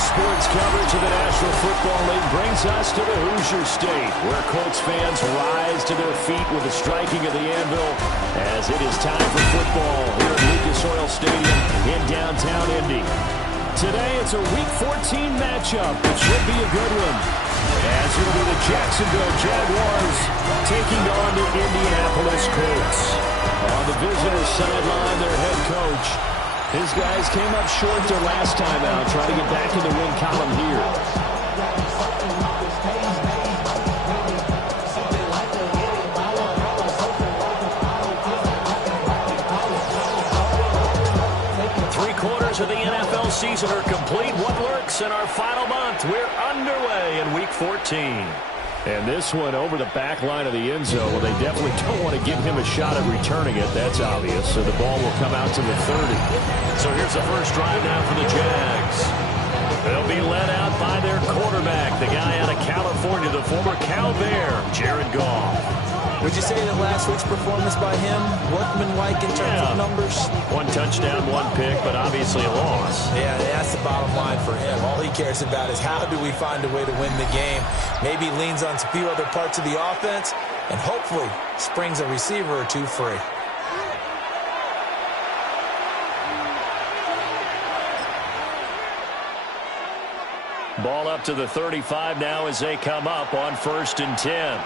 Sports coverage of the National Football League brings us to the Hoosier State, where Colts fans rise to their feet with the striking of the anvil as it is time for football here at Lucas Oil Stadium in downtown Indy. Today it's a Week 14 matchup. It should be a good one, as it'll be the Jacksonville Jaguars taking on the Indianapolis Colts. On the visitors' sideline, their head coach. His guys came up short their last time out, trying to get back in the win column here. Three-quarters of the NFL season are complete. What works in our final month? We're underway in Week 14. And this one over the back line of the end zone. Well, they definitely don't want to give him a shot at returning it. That's obvious. So the ball will come out to the 30. So here's the first drive now for the Jags. They'll be led out by their quarterback, the guy out of California, the former Cal Bear, Jared Goff. Would you say that last week's performance by him, workmanlike in terms of numbers? One touchdown, one pick, but obviously a loss. Yeah, that's the bottom line for him. All he cares about is how do we find a way to win the game. Maybe leans on a few other parts of the offense, and hopefully springs a receiver or two free. Ball up to the 35 now as they come up on 1st and 10.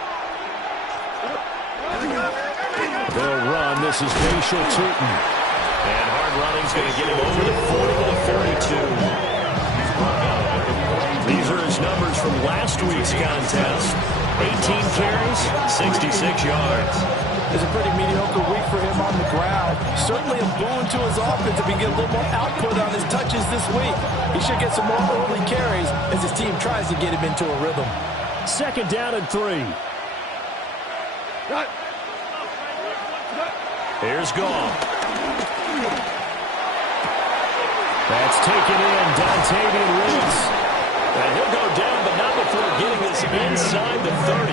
They'll run. This is Bashal Tutin. And hard running's going to get him over the 40 to the 42. These are his numbers from last week's contest. 18 carries, 66 yards. It's a pretty mediocre week for him on the ground. Certainly a boon to his offense if he can get a little more output on his touches this week. He should get some more early carries as his team tries to get him into a rhythm. 2nd down and 3. Here's Goff. That's taken in, Dontavian Wicks. And he'll go down, but not before getting this inside the 30.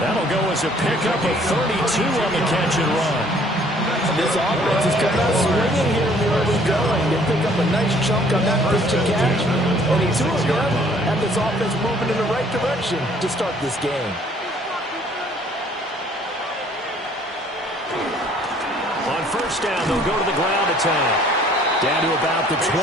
That'll go as a pickup of 32 on the catch and run. This offense is coming out swinging here in the early going. They pick up a nice chunk on that pitch and catch. Only 2 of them have this offense moving in the right direction to start this game. On 1st down, they'll go to the ground attack. Down to about the 23.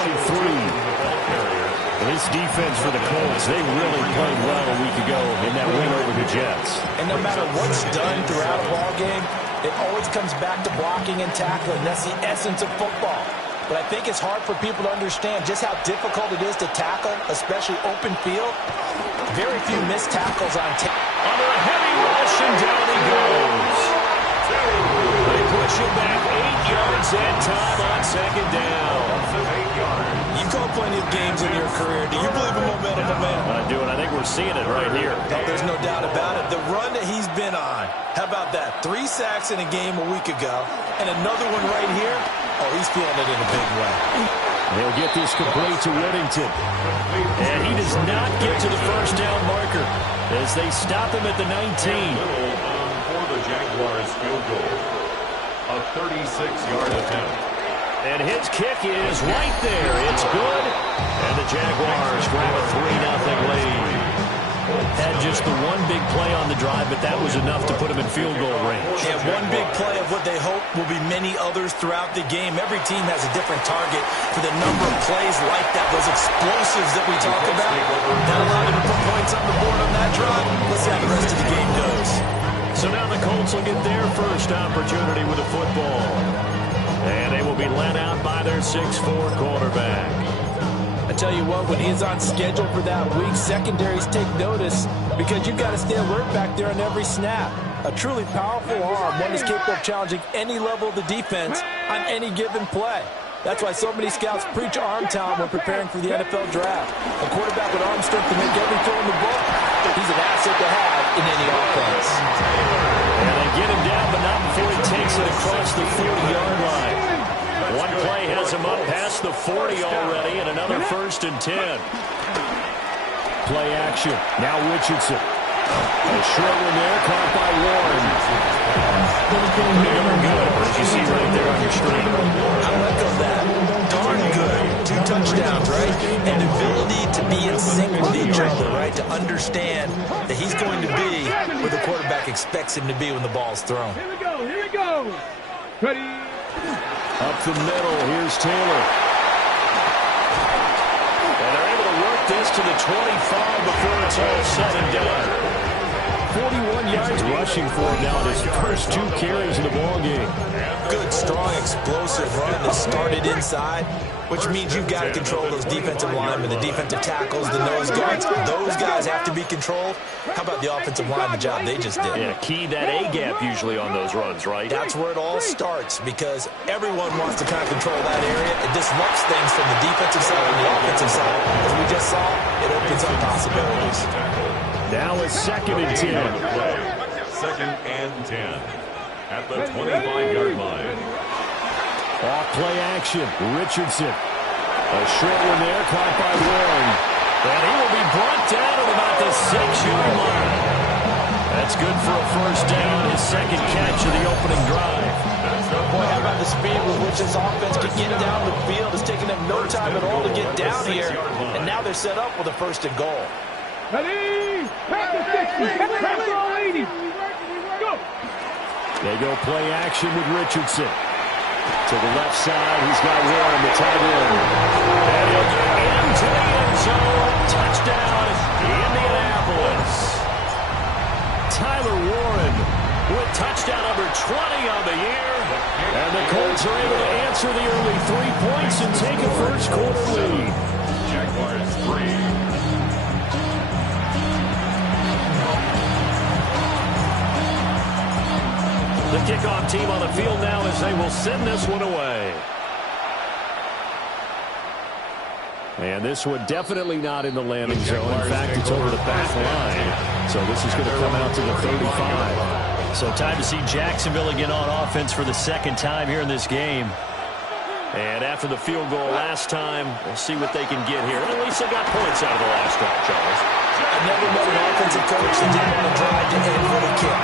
This defense for the Colts, they really played well a week ago in that win over the Jets. And no matter what's done throughout a ball game, it always comes back to blocking and tackling. That's the essence of football. But I think it's hard for people to understand just how difficult it is to tackle, especially open field. Very few missed tackles on tape. Under a heavy rush, and down he goes. They push him back 8 yards that time on 2nd down. 8 yards. You've called plenty of games in your career. Do you believe in momentum? I do, and I think we're seeing it right here. No, there's no doubt about it. The run that he's been on, how about that? 3 sacks in a game a week ago, and another one right here. Oh, he's feeling it in a big way. He'll get this complete to Whittington. And he does not get to the 1st down marker as they stop him at the 19. For the Jaguars field goal, a 36-yard attempt. And his kick is right there. It's good. And the Jaguars grab a 3-0 lead. Had just the one big play on the drive, but that was enough to put him in field goal range. Yeah, one big play of what they hope will be many others throughout the game. Every team has a different target for the number of plays like that, those explosives that we talk about. That allowed him to put points on the board on that drive. Let's see how the rest of the game goes. So now the Colts will get their first opportunity with the football. And they will be led out by their 6'4 quarterback. I tell you what, when he's on schedule for that week, secondaries take notice because you've got to stay alert back there on every snap. A truly powerful arm, one that's capable of challenging any level of the defense on any given play. That's why so many scouts preach arm talent when preparing for the NFL draft. A quarterback with arm strength to make every throw in the book, he's an asset to have in any offense. And they get him down, but not before he takes it across the 40-yard line. One play has him up past the 40 already, and another 1st and 10. Play action. Now Richardson. A short one there, caught by Warren. Never good, as you see right there on your screen. I echo that. Darn good. 2 touchdowns, right? And ability sync with each other, right, to understand that he's going to be where the quarterback expects him to be when the ball's thrown. Here we go. Here we go. Ready. Up the middle, here's Taylor. And they're able to work this to the 25 before it's all said and done. 41 yards rushing for him now in his first 2 carries in the ballgame. Good, strong, explosive run that started inside, which means you've got to control those defensive linemen, the defensive tackles, the nose guards. Those guys have to be controlled. How about the offensive line, the job they just did? Yeah, key that A-gap usually on those runs, right? That's where it all starts, because everyone wants to kind of control that area. It disrupts things from the defensive side and the offensive side. As we just saw, it opens up possibilities. Now it's 2nd and 10. 2nd and 10 at the 25-yard line. Off play action. Richardson. A short one there, caught by Warren. And he will be brought down at about the 6-yard line. That's good for a first down, his 2nd catch of the opening drive. Boy, how about the speed with which this offense can get down the field? It's taking them no time at all to get down here. And now they're set up with a 1st and goal. Ready. Back to 60. Back to all 80. Go. They go play action with Richardson. To the left side, he's got Warren, the tight end. And he'll get into the end zone. Touchdown, Indianapolis. Tyler Warren with touchdown number 20 on the year. And the Colts are able to answer the early 3 points and take a first-quarter lead. Jaguars 3. The kickoff team on the field now as they will send this one away. And this one definitely not in the landing zone. In fact, it's over the back line. So this is going to come out to the 35. So time to see Jacksonville again on offense for the 2nd time here in this game. And after the field goal last time, we'll see what they can get here. At least they got points out of the last drive, Charles. I've never met an offensive coach that didn't want to drive to end with a kick.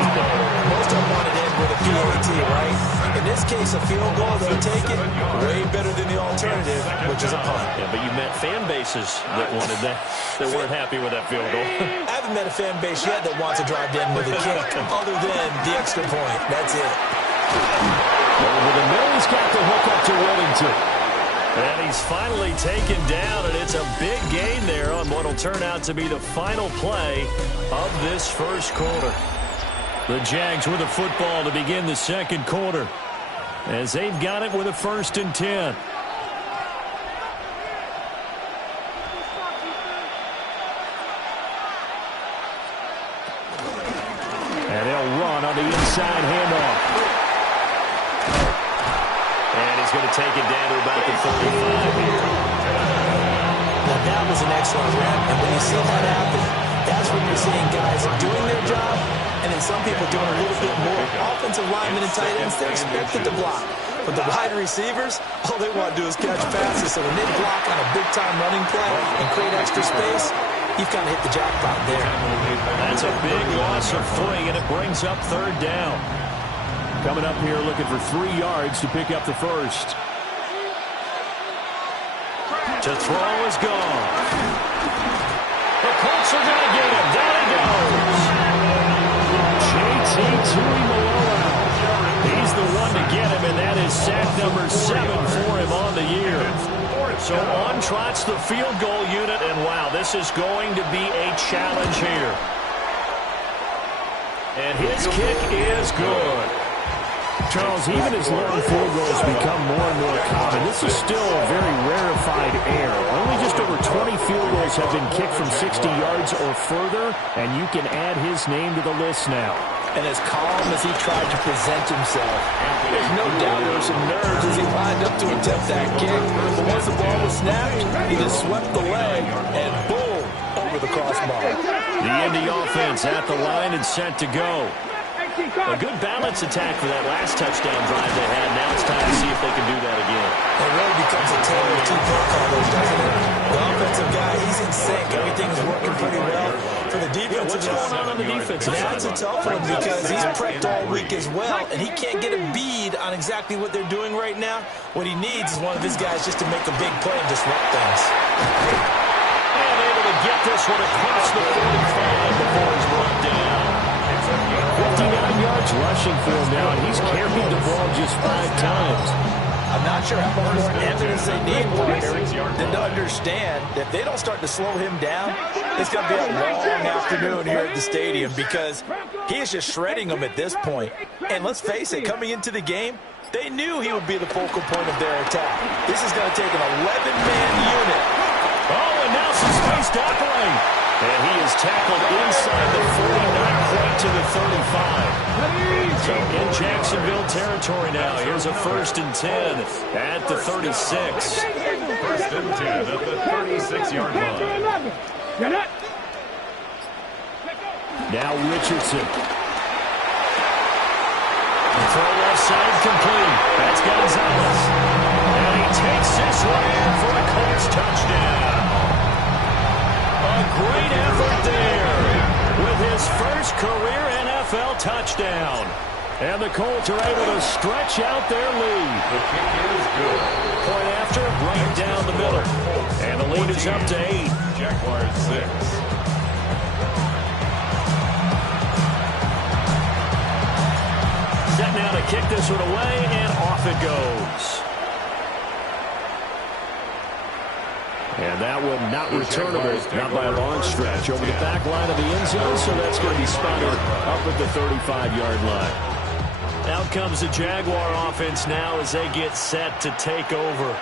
Most of them want to end with a PAT, right? In this case, a field goal, they'll take it way better than the alternative, which is a punt. Yeah, but you met fan bases that wanted that weren't happy with that field goal. I haven't met a fan base yet that wants to drive to end with a kick, other than the extra point. That's it. Over the middle, he's got the hook up to Wellington. And he's finally taken down, and it's a big gain there on what will turn out to be the final play of this first quarter. The Jags with the football to begin the 2nd quarter, as they've got it with a 1st and 10. And they'll run on the inside handoff. And he's going to take it down to about the 35 here. Now that was an excellent run, and when you see that happen, that's when you're seeing guys doing their job, and then some people doing a little bit more. Offensive linemen and tight ends, they're expected to block. But the wide receivers, all they want to do is catch passes. So when they block on a big-time running play and create extra space, you've kind of hit the jackpot there. That's a big loss of 3, and it brings up 3rd down. Coming up here looking for 3 yards to pick up the first. To throw is gone. The Colts are going to get him. Down he goes. J.T. Tuimoloau. He's the one to get him, and that is sack number 7 for him on the year. So on trots the field goal unit, and wow, this is going to be a challenge here. And his kick is good. Charles, even as long field goals become more and more common, this is still a very rarefied air. Only just over 20 field goals have been kicked from 60 yards or further, and you can add his name to the list now. And as calm as he tried to present himself, there's no doubt there were some nerves as he lined up to attempt that kick. But once the ball was snapped, he just swept the leg, and boom, over the crossbar. The Indy offense at the line and set to go. A good balance attack for that last touchdown drive they had. Now it's time to see if they can do that again. It really becomes a tale of two colors, doesn't it? The offensive guy, he's in sync. Everything's working pretty well. For the defensive what's going on the defensive side? That's a tough one because he's prepped all week as well, and he can't get a bead on exactly what they're doing right now. What he needs is one of his guys just to make a big play and disrupt things. And able to get this one across the 45 before he's brought down. 59 yards rushing for him now, and he's carried the ball just 5 times. I'm not sure how much more evidence they need than to understand that if they don't start to slow him down, it's going to be a long afternoon here at the stadium because he is just shredding them at this point. And let's face it, coming into the game, they knew he would be the focal point of their attack. This is going to take an 11-man unit. Oh, and now some space to operate. And he is tackled inside the 40, not quite to the 35. So in Jacksonville territory now. Here's a 1st and 10 at the 36. 1st and 10 at the 36-yard line. Now Richardson. Throw left side complete. That's Gonzalez. And he takes this one in for a Colts touchdown. A great effort there with his first career NFL touchdown. And the Colts are able to stretch out their lead. The kick is good. Point after, right down the middle. And the lead is up to 8. Jaguars 6. Set now to kick this one away, and off it goes. And that one not returnable, not by a long stretch. Over the back line of the end zone, so that's going to be spotted up at the 35-yard line. Out comes the Jaguar offense now as they get set to take over.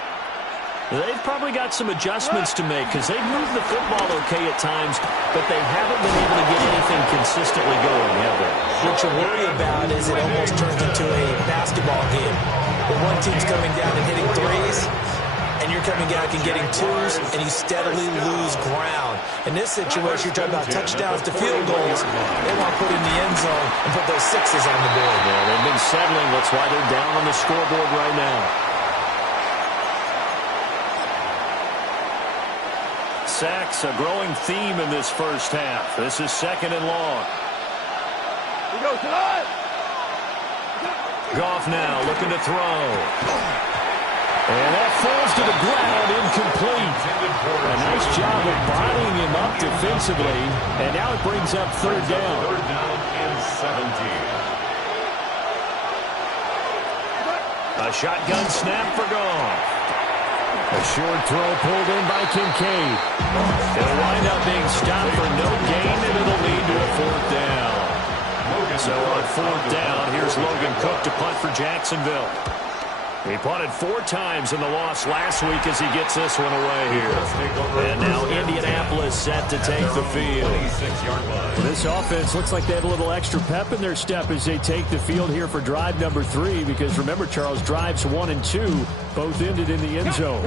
They've probably got some adjustments to make because they've moved the football okay at times, but they haven't been able to get anything consistently going, have they? What you worry about is it almost turns into a basketball game where one team's coming down and hitting threes, and you're coming back and getting twos, and you steadily lose ground. In this situation, you're talking about touchdowns to field goals. They want to put in the end zone and put those sixes on the board. Yeah, they've been settling. That's why they're down on the scoreboard right now. Sacks, a growing theme in this first half. This is 2nd and long. Goff now looking to throw. And that falls to the ground, incomplete. A nice job of bodying him up defensively. And now it brings up 3rd down. 3rd down and 17. A shotgun snap for Goff. A short throw pulled in by Kincaid. It'll wind up being stopped for no gain, and it'll lead to a 4th down. So on 4th down, here's Logan Cook to punt for Jacksonville. He punted 4 times in the loss last week as he gets this one away here. And now Indianapolis set to take the field. This offense looks like they have a little extra pep in their step as they take the field here for drive number 3, because remember, Charles, drives 1 and 2 both ended in the end zone.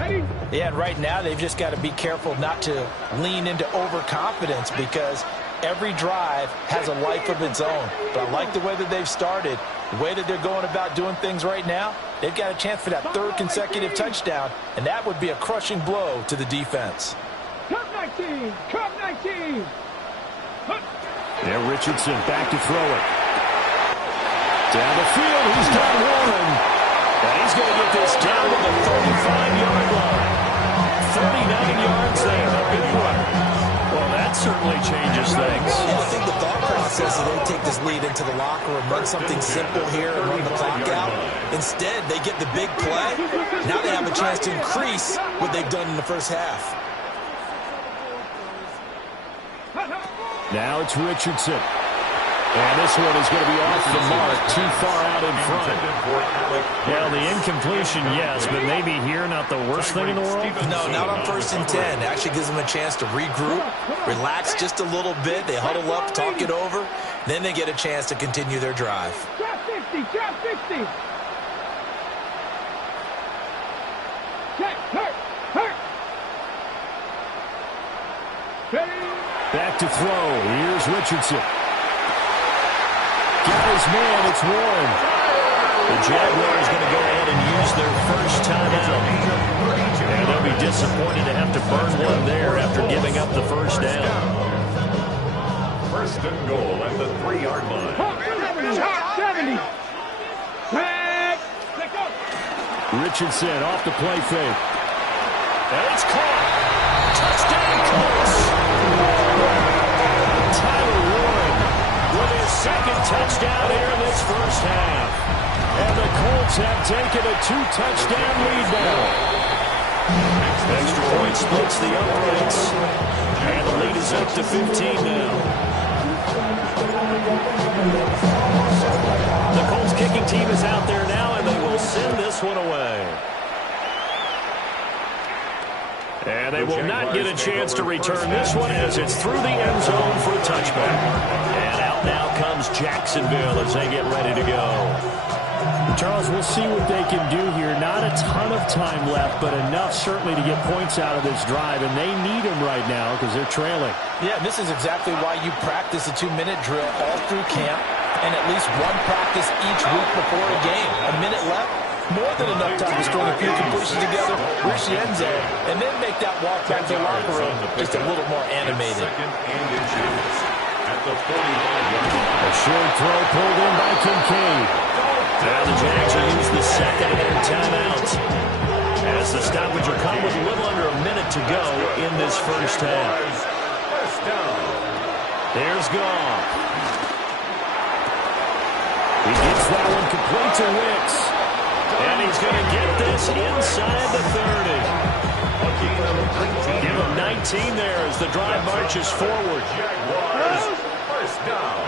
Yeah, and right now they've just got to be careful not to lean into overconfidence because every drive has a life of its own. But I like the way that they've started, the way that they're going about doing things right now. They've got a chance for that 3rd consecutive touchdown, and that would be a crushing blow to the defense. Cup 19! Cup 19! Now Richardson back to throw it. Down the field, he's got 1. And he's going to get this down to the 35-yard line. 39 yards there. Well, that certainly changes things. Yeah, I think the thought process is they take this lead into the locker room, run something simple here and run the clock out. Instead, they get the big play. Now they have a chance to increase what they've done in the first half. Now it's Richardson. And this one is going to be off the mark, too far out in front. Well, the incompletion, yes, but maybe here not the worst thing in the world? No, not on 1st and 10. It actually gives them a chance to regroup, relax just a little bit. They huddle up, talk it over. Then they get a chance to continue their drive. Drop 60! Drop 60! Hurt! Ready? Back to throw. Here's Richardson. Got his man. It's Warren. The Jaguars going to go ahead and use their first timeout. And they'll be disappointed to have to burn one there after giving up the first down. 1st and goal at the 3-yard line. 70! Back! Let go! Richardson off the play fake. And it's caught. Touchdown, Colts. second touchdown here in this first half. And the Colts have taken a 2-touchdown lead now. Extra point splits the uprights. And the lead is up to 15 now. The Colts kicking team is out there now, and they will send this one away. And they will not get a chance to return this one as it's through the end zone for a touchback. And out now comes Jacksonville as they get ready to go. Charles, we'll see what they can do here. Not a ton of time left, but enough certainly to get points out of this drive, and they need them right now because they're trailing. Yeah, this is exactly why you practice a 2-minute drill all through camp and at least one practice each week before a game. A minute left, more than enough time to string a few completions together, reach the end zone, and then make that walk back to the locker room just a little more animated. At the 45-yard line. A short throw pulled in by Kincaid. Now the Jags will use the second of their timeouts as the stoppage will come with a little under a minute to go in this first half. First down. There's Goff. He gets that one complete to Wicks. And he's going to get this inside the 30. Give him 19 there as the drive marches forward. Jaguars, first down.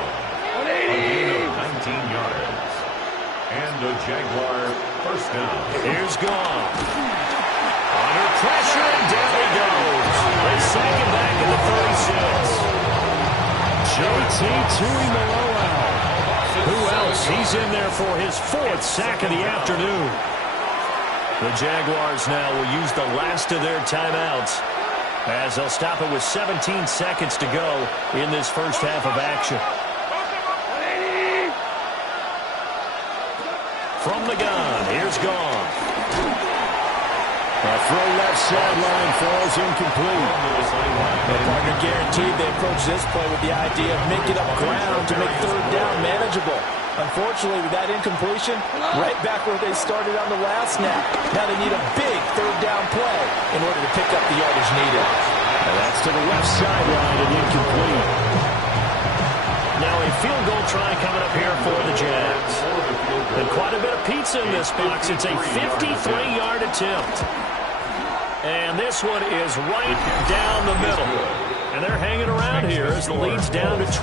A gain of 19 yards. And a Jaguar first down. Here's Goff. Under pressure, and down he goes. They sack him back at the 36. JT Tuimoloau. Who else? He's in there for his 4th sack of the afternoon. The Jaguars now will use the last of their timeouts as they'll stop it with 17 seconds to go in this first half of action. From the gun, here's Goff. A throw left sideline falls incomplete. The partner guaranteed they approach this play with the idea of making up ground to make third down manageable. Unfortunately, with that incompletion, right back where they started on the last snap. Now they need a big third down play in order to pick up the yardage needed. And that's to the left sideline and incomplete. Now a field goal try coming up here for the Jags. And quite a bit of pizza in this box. It's a 53-yard attempt. And this one is right down the middle. And they're hanging around here as the lead's down to 12.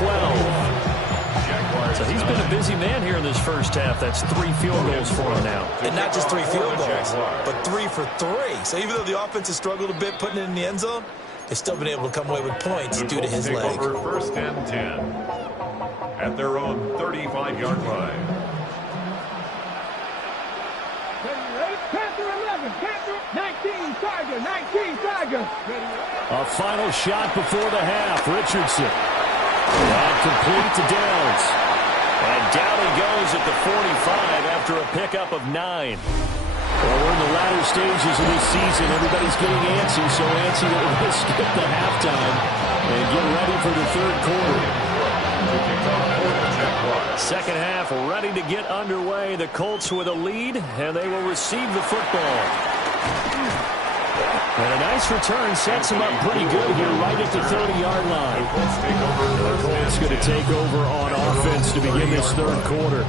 So he's been a busy man here in this first half. That's 3 field goals for him now. And not just 3 field goals, but 3 for 3. So even though the offense has struggled a bit putting it in the end zone, they've still been able to come away with points due to his leg. First and 10 at their own 35-yard line. Panther 11, Panther 19, Tiger, 19, Tiger. A final shot before the half. Richardson. Not complete to Downs. And down he goes at the 45 after a pickup of 9. Well, we're in the latter stages of this season. Everybody's getting antsy, so antsy that we're going to skip the halftime and get ready for the third quarter. Second half ready to get underway. The Colts with a lead, and they will receive the football. And a nice return sets them up pretty good here right at the 30-yard line. The Colts going to take over on offense to begin this third quarter.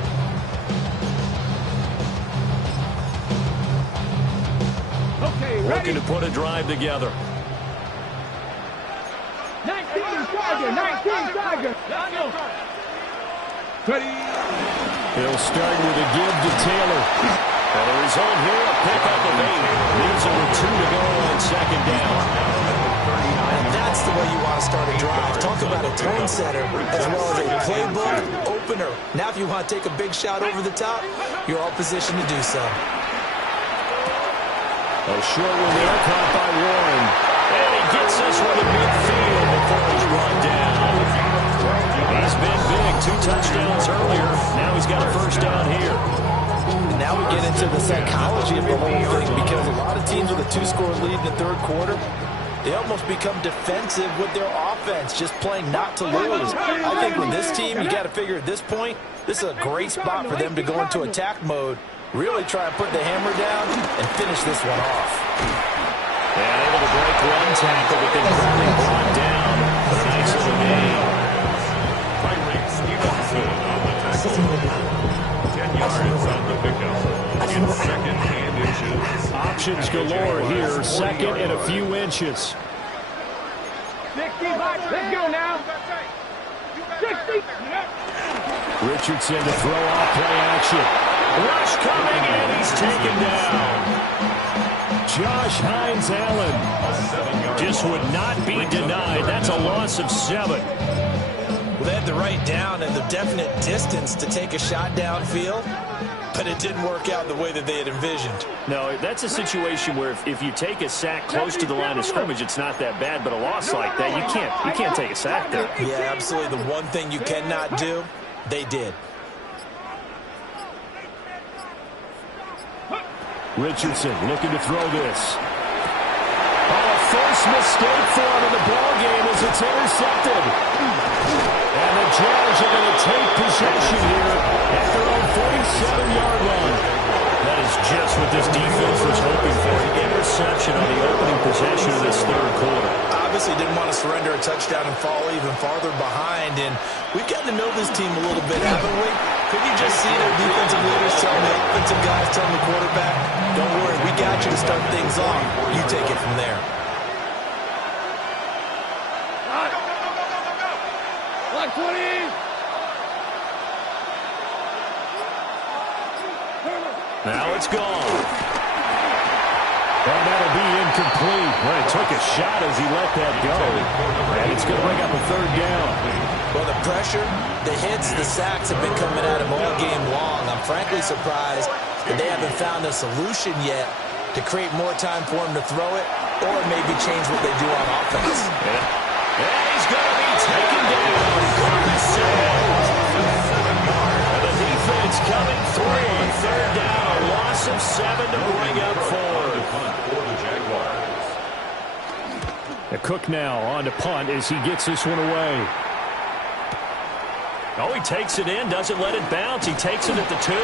Okay, Looking to put a drive together. 19, Tiger, 19, Tiger. He'll start with a give to Taylor. And the result here, a pickup of 8. Leaves him with 2 to go on second down. And that's the way you want to start a drive. Talk about a tone setter as well as a playbook opener. Now if you want to take a big shot over the top, you're all positioned to do so. A short one there, caught by Warren. And he gets this one in midfield before he's run down. He's been big. 2 touchdowns earlier. Now he's got a first down here. And now we get into the psychology of the whole thing because a lot of teams with a 2-score lead in the third quarter, they almost become defensive with their offense, just playing not to lose. I think with this team, you got to figure at this point, this is a great spot for them to go into attack mode, really try and put the hammer down and finish this one off. And able to break one tackle, but then quickly brought down. But a nice little game. Tyreek Stevenson. 10 yards on the pickup. In second and inches. Options galore here. Second and a few inches. 60. Let's go now. 60. Richardson to throw off play action. Rush coming, and he's taken down. Josh Hines Allen just would not be denied. That's a loss of 7. Well, they had the right down and the definite distance to take a shot downfield, but it didn't work out the way that they had envisioned. No, that's a situation where if you take a sack close to the line of scrimmage, it's not that bad, but a loss like that, you can't take a sack there. Yeah, absolutely. The one thing you cannot do, they did. Richardson looking to throw this. Oh, a first mistake for him in the ballgame as it's intercepted. And the Jags are going to take possession here at their own 47-yard line. That is just what this defense was hoping for, an interception on the opening possession of this third quarter. Obviously didn't want to surrender a touchdown and fall even farther behind, and we've gotten to know this team a little bit, haven't we? Could you just see their defensive leaders telling the offensive guys, telling the quarterback, don't worry, we got you to start things off. You take it from there. Like 20. Now it's gone. And that'll be incomplete. Well, he took a shot as he let that go. And it's going to bring up a third down. Well, the pressure, the hits, the sacks have been coming at him all game long. I'm frankly surprised that they haven't found a solution yet to create more time for him to throw it or maybe change what they do on offense. And he's going to be taken down. And the defense coming through on third down. A loss of 7 to bring up 4. Cook now on to punt as he gets this one away. Oh, he takes it in, doesn't let it bounce. He takes it at the 2. A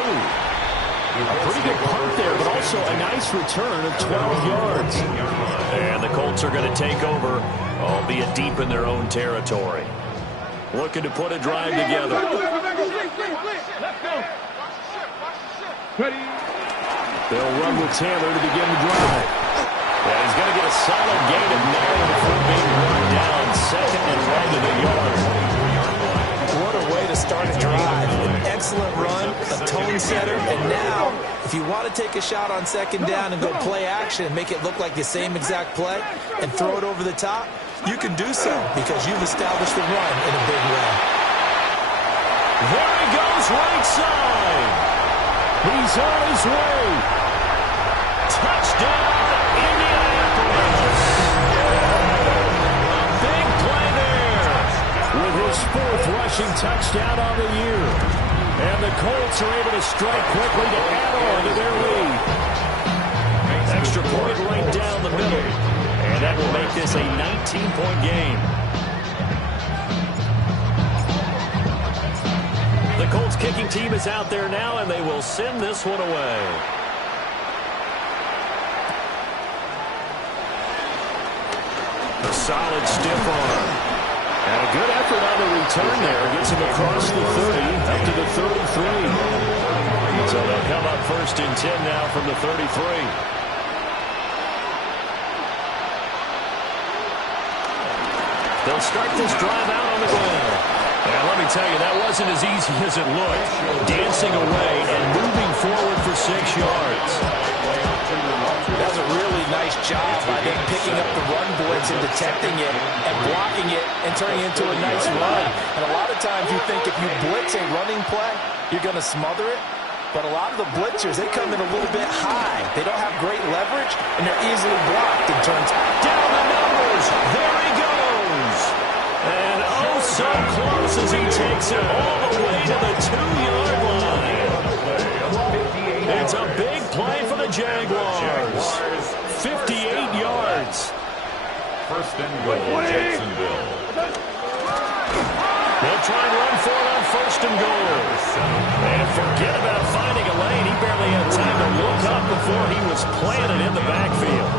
pretty good punt there, but also a nice return of 12 yards. And the Colts are going to take over, albeit deep in their own territory. Looking to put a drive together. They'll run with Taylor to begin the drive. And he's going to get a solid gain of 9 before being run down. Second and 1 to the yard. What a way to start a drive. An excellent run, a tone setter, and now, if you want to take a shot on second down and go play action and make it look like the same exact play and throw it over the top, you can do so because you've established the run in a big way. There he goes, right side. He's on his way. Touchdown, Indianapolis. A big play there with his 4th rushing touchdown on the year. And the Colts are able to strike quickly to add on to their lead. Extra point right down the middle. And that will make this a 19-point game. The Colts kicking team is out there now, and they will send this one away. A solid stiff arm. And a good effort on the return there. Gets him across the 30, up to the 33. So they'll come up 1st and 10 now from the 33. They'll start this drive out on the ground. And let me tell you, that wasn't as easy as it looked. Dancing away and moving forward for 6 yards. That was a really nice job by them picking up the run blitz and detecting it and blocking it and turning it into a nice run. And a lot of times you think if you blitz a running play, you're going to smother it. But a lot of the blitzers, they come in a little bit high. They don't have great leverage, and they're easily blocked in terms down the numbers. There he goes. And oh, so close as he takes it all the way to the 2-yard line. It's a big play for the Jaguars. 58 yards. 1st and goal, Jacksonville. They'll try and run for it on 1st and goal. And forget about finding a lane. He barely had time to look up before he was planted in the backfield.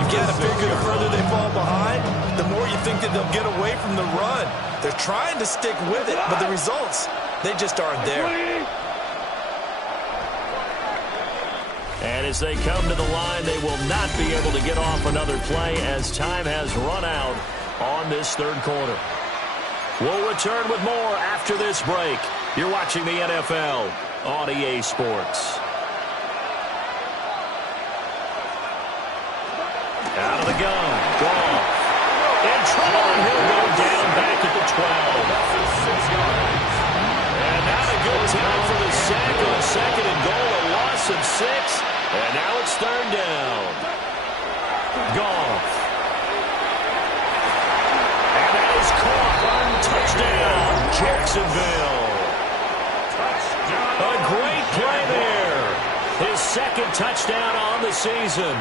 You got to figure the further they fall behind, the more you think that they'll get away from the run. They're trying to stick with it, but the results, They just aren't there. And as they come to the line, they will not be able to get off another play as time has run out on this third quarter. We'll return with more after this break. You're watching the NFL on EA Sports. Out of the gun. Gone. In trouble, and he'll go down back at the 12. And not a good time for the sack on second and goal. A loss of 6. And now it's third down. Goff. And that is caught. Touchdown, Jacksonville. A great play there. His second touchdown on the season.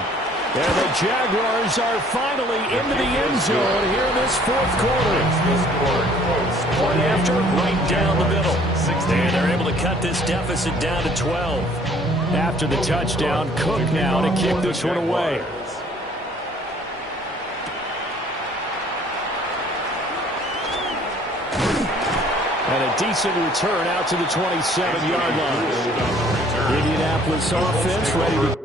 And the Jaguars are finally into the end zone here in this fourth quarter. Point after, right down the middle. And they're able to cut this deficit down to 12. After the touchdown, Cook now to kick this one away. And a decent return out to the 27-yard line. Indianapolis offense ready to...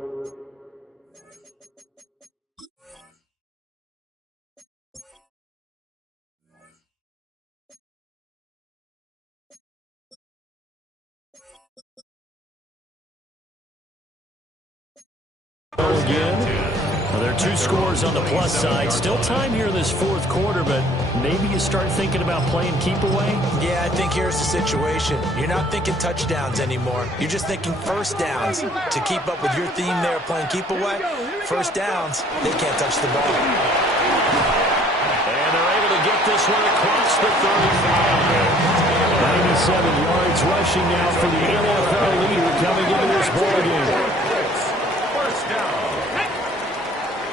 Again. Well, there are 2 scores on the plus side. Still time here in this fourth quarter, but maybe you start thinking about playing keep away? Yeah, I think here's the situation. You're not thinking touchdowns anymore. You're just thinking first downs. To keep up with your theme there, playing keep away, first downs, they can't touch the ball. And they're able to get this one across the 35. 97 yards rushing now for the NFL leader coming into this ball game.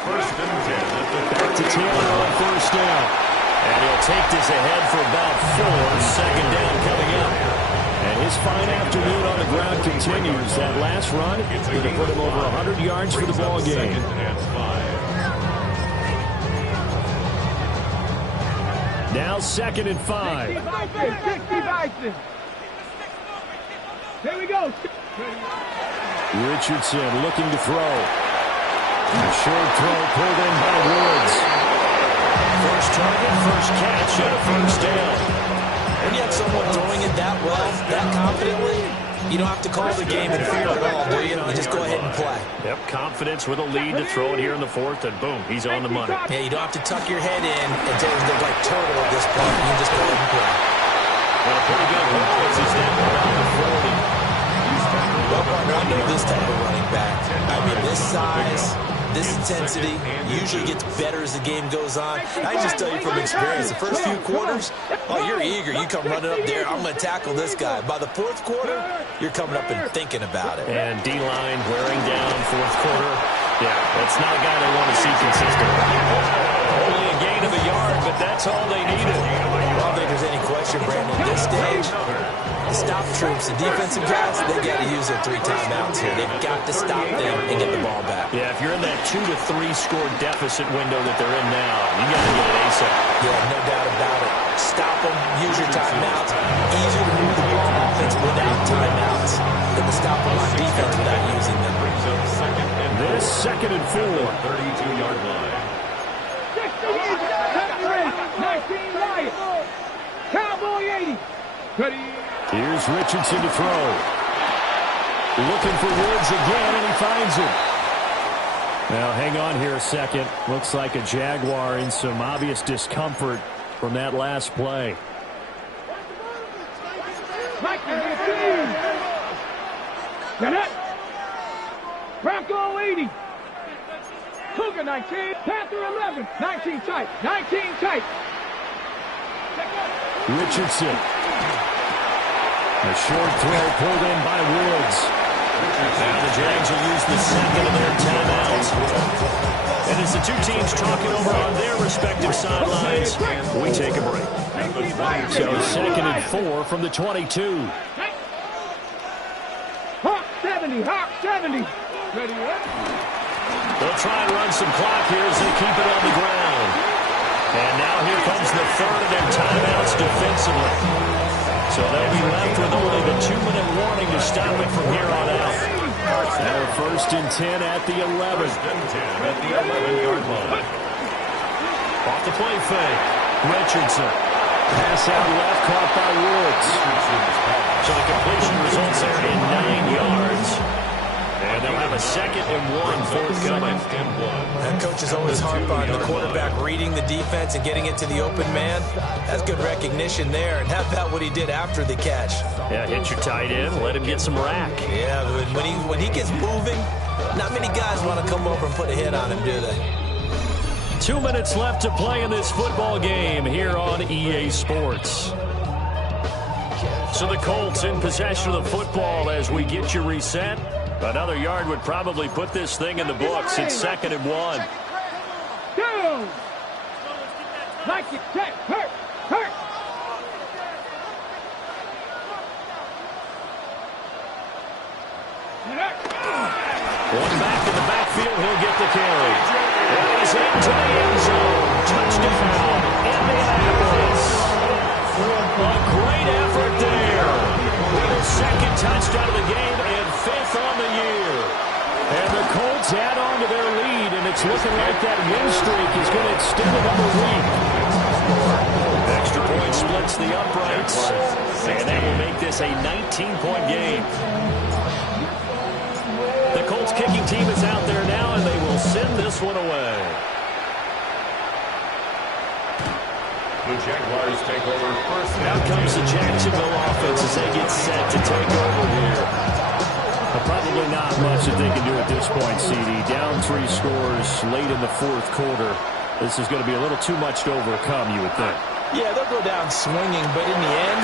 First and 10 at the Back to Taylor on first down. And he'll take this ahead for about 4. Second down coming up. And his fine afternoon on the ground continues. That last run going to put him over 100 yards for the ball game. Now 2nd and 5. 60 Here we go. Richardson looking to throw. A short throw pulled in by Woods. First target, first catch, and a first down. When you have someone throwing it that well, that confidently, you don't have to call the game in fear at all, do you? You just go ahead and play. Yep, confidence with a lead to throw it here in the fourth, and boom, he's on the money. Yeah, you don't have to tuck your head in and take it like turtle at this point. You can just go ahead and play. Well, a pretty good roll as he's down around the 40. Well, I know this type of running back. I mean, this size, this intensity usually gets better as the game goes on. I just tell you from experience, the first few quarters, oh, you're eager. You come running up there, I'm going to tackle this guy. By the fourth quarter, you're coming up and thinking about it. And D-line wearing down fourth quarter. Yeah, that's not a guy they want to see consistently. Only a gain of a yard, but that's all they needed. I don't think there's any question, Brandon, at this stage. The stop troops, the defensive guys, they got to use their 3 timeouts here. They've got to stop them and get the ball back. Yeah, if you're in that 2 to 3 score deficit window that they're in now, you got to get it ASAP. Yeah, no doubt about it. Stop them, use your timeouts. Easier to move the ball on offense without timeouts than to stop them on defense without using them. This 2nd and 4. 32-yard line. 19 Wyatt. Cowboy 80. Ready. Here's Richardson to throw. Looking for Woods again, and he finds him. Now, hang on here a second. Looks like a Jaguar in some obvious discomfort from that last play. Got it. Bronco 80. Cougar 19. Panther 11. 19 tight. 19 tight. Richardson. A short throw pulled in by Woods. Now the Jags will use the second of their timeouts. And as the 2 teams talking over on their respective sidelines, we take a break. So 2nd and 4 from the 22. Hawk 70. Hawk 70. Ready. They'll try and run some clock here as they keep it on the ground. And now here comes the third of their timeouts defensively. So they'll be left with only the 2-minute warning to stop it from here on out. Now first and 10 at the 11. First and 10 at the 11-yard line. Off the play fake. Richardson. Pass out left, caught by Woods. So the completion results there in 9 yards. And they'll have a 2nd and 1 forthcoming. And coaches always harp on the quarterback reading the defense and getting it to the open man. That's good recognition there. And how about what he did after the catch? Yeah, hit your tight end, let him get some rack. Yeah, but when he gets moving, not many guys want to come over and put a hit on him, do they? 2 minutes left to play in this football game here on EA Sports. So the Colts in possession of the football as we get you reset. Another yard would probably put this thing in the books. It's 2nd and 1. Go! Like it, check, hurt, hurt. One back in the backfield, he'll get the carry. And he's into the end zone. Touchdown, Indianapolis. A great effort there. The 2nd touchdown of the game and 5th on the year. And the Colts add on to their lead, and it's looking like that win streak is going to extend another week. Extra point splits the uprights, and that will make this a 19-point game. The Colts kicking team is out there now, and they will send this one away. The Jaguars take over first. Now comes the Jacksonville offense as they get set to take over here. Probably not much that they can do at this point, CD. Down 3 scores late in the 4th quarter. This is going to be a little too much to overcome, you would think. Yeah, they'll go down swinging, but in the end,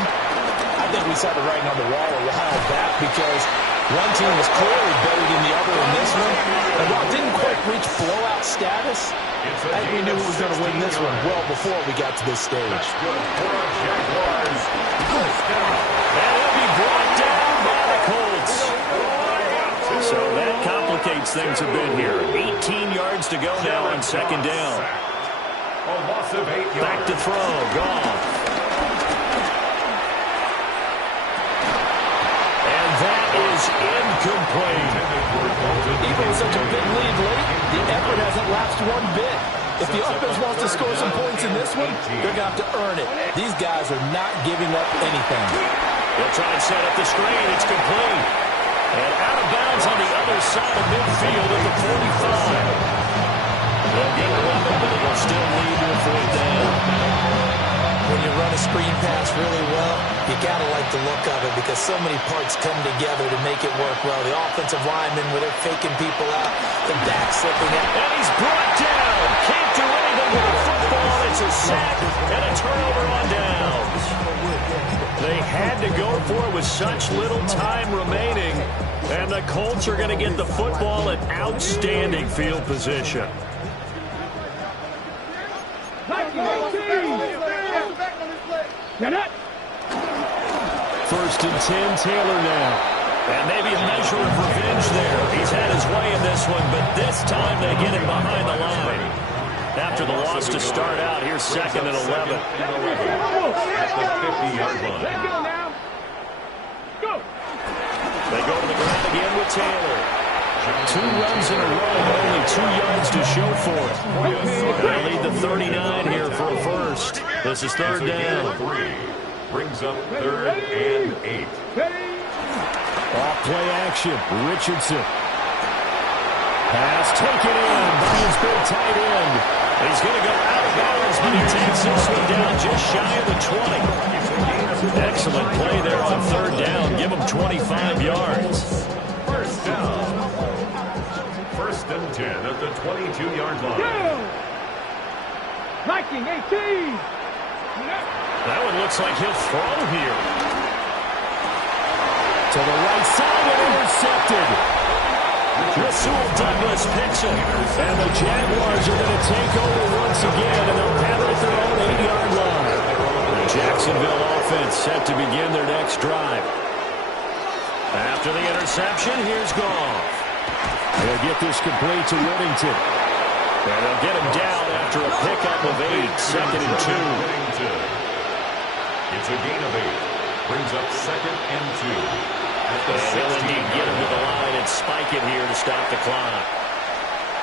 I think we saw the writing on the wall a while back because one team was clearly better than the other in this one. And while it didn't quite reach blowout status, I think we knew who was going to win this one well before we got to this stage. Jaguars. And it'll be brought down by the Colts. So that complicates things a bit here. 18 yards to go now on 2nd down. A loss of 8 yards. Back to throw. Goff. And that is incomplete. Even with such a big lead late, the effort hasn't lapsed one bit. If the offense wants to score some points in this one, they're going to have to earn it. These guys are not giving up anything. They'll try and set up the screen. It's complete. And out of bounds on the other side of midfield at the 45. They'll get 11, but it'll still lead to a 4th down. When you run a screen pass really well, you got to like the look of it because so many parts come together to make it work well. The offensive linemen, where they're faking people out, the back slipping out. And he's brought down. Can't do anything with the football. It's a sack and a turnover on downs. They had to go for it with such little time remaining. And the Colts are going to get the football in outstanding field position. First and 10, Taylor now. And maybe a measure of revenge there. He's had his way in this one, but this time they get him behind the line. After the loss to start out, here's 2nd and 11. At the 50-yard line. They go to the ground again with Taylor. 2 runs in a row, but only 2 yards to show for it. They lead the 39 here for a first. This is 3rd down. Brings up 3rd and 8. Off play action. Richardson. Pass taken in by his big tight end. He's going to go out of bounds, but he takes this one down just shy of the 20. Excellent play there on 3rd down. Give him 25 yards. First down. 1st and 10 at the 22-yard line. Viking 18. That one looks like he'll throw here. To the right side and intercepted. Rasul Douglas picks him. And the Jaguars are going to take over once again, and they'll have it at their own 8-yard line. The Jacksonville offense set to begin their next drive. After the interception, here's Goff. They'll get this complete to Whittington. And they'll get him down after a pickup of 8, 2nd and 2. It's a gain of 8. Brings up 2nd and 2. At the He'll indeed get him to the 16-yard line and spike it here to stop the clock.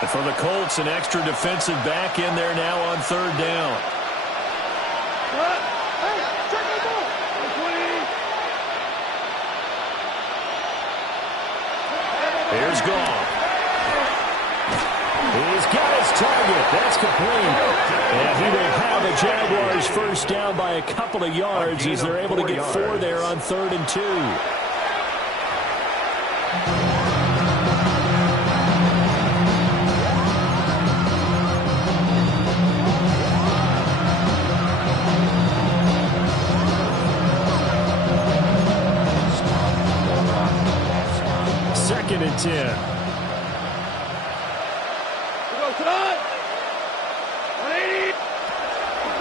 And for the Colts, an extra defensive back in there now on 3rd down. Here's Goff. He's got his target. That's complete. And he will have the Jaguars first down by a couple of yards as they're able to get 4 there on 3rd and 2. Second and 10.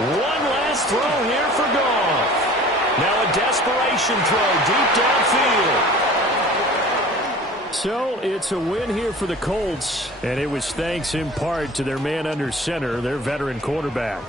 One last throw here for Goff. Now a desperation throw deep downfield. So it's a win here for the Colts, and it was thanks in part to their man under center, their veteran quarterback.